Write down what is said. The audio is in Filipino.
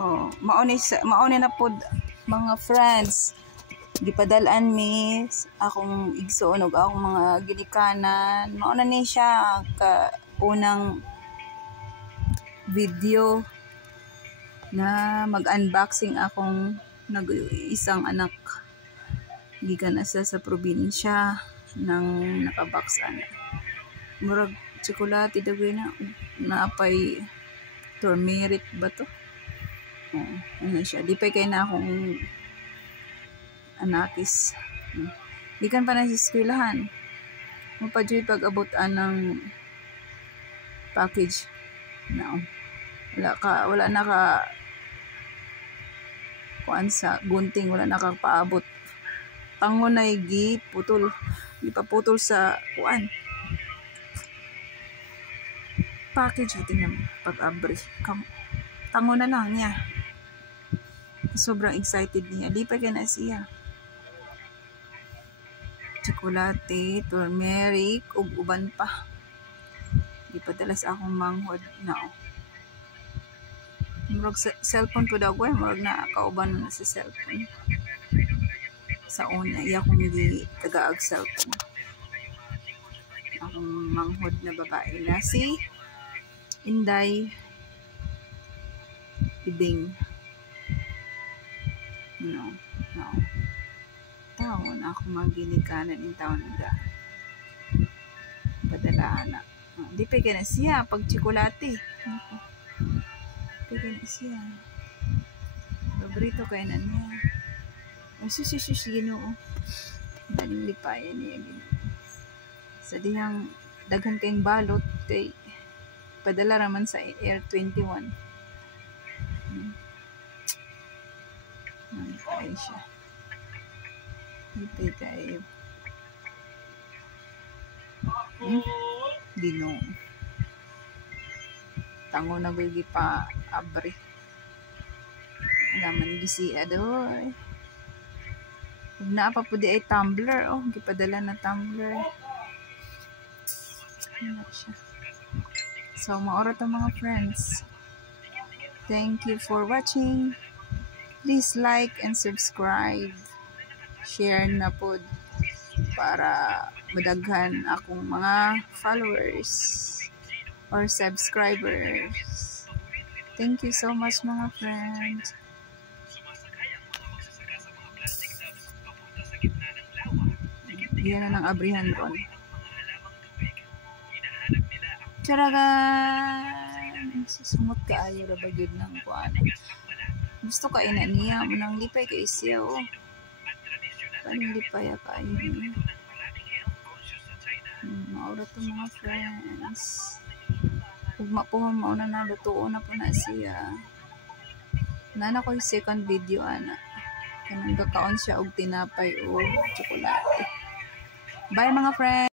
Oh, mauni na pod mga friends. Gipadalaan mi akong igsoon og akong mga gilikanan. Mao na ni siya ka unang video na mag-unboxing akong nag-isang anak gikan na sa probinsya ng nakabox ana. Murag tsokolate dagway na naapay turmeric ba to? Ano siya, di pa kay na akong anakis. Gikan pa na sa eskwelahan. Mapadyoy pag-abutan ng package na wala na ka kuan sa gunting, wala na ka paabot. Tangon na giputol, gipaputol sa kuan package tingnan pag-abri. Tangon na lang niya. Sobrang excited niya. Di pa na siya. Tsokolate, turmeric, ug uban pa. Di pa dalas akong manghod na. Murag cellphone po daw ko. Murag na kauban na sa cellphone. Sa una, iya kong hindi tagaag cellphone. Akong manghod na babae na si Inday Ibing. No. Taon ako magilikanan in taon na padalaan na. Di pa na siya pag tsokolate. Di pa na siya. Paborito kayo na niya. Sus, Ginoo. Daling lipayan niya Ginoo. Sa dihang daghan kayong balot kay padala raman sa Air 21. Ay siya. Ipay kayo. Ginoo. Tango na gigi pa abri. Naman gisi adoy. Huwag na pa po di ay tumbler. Oh, gipadala na tumbler. Ano siya. So, maorat ang mga friends. Thank you for watching. Please like and subscribe. Share na po para madaghan akong mga followers or subscribers. Thank you so much mga friends. Yan na ng abrihan ron. Taragan! Susumot ka ayaw ra bagyod ng kuan. Gusto ka ina niya. Munang lipay ka isya o. Paano lipay ka ayaw. Maura to mga friends. Ugma po mauna na lutuon na po na siya. Nana ko yung second video ana. Kanang gakaon siya og tinapay o tsokolate. Bye mga friends!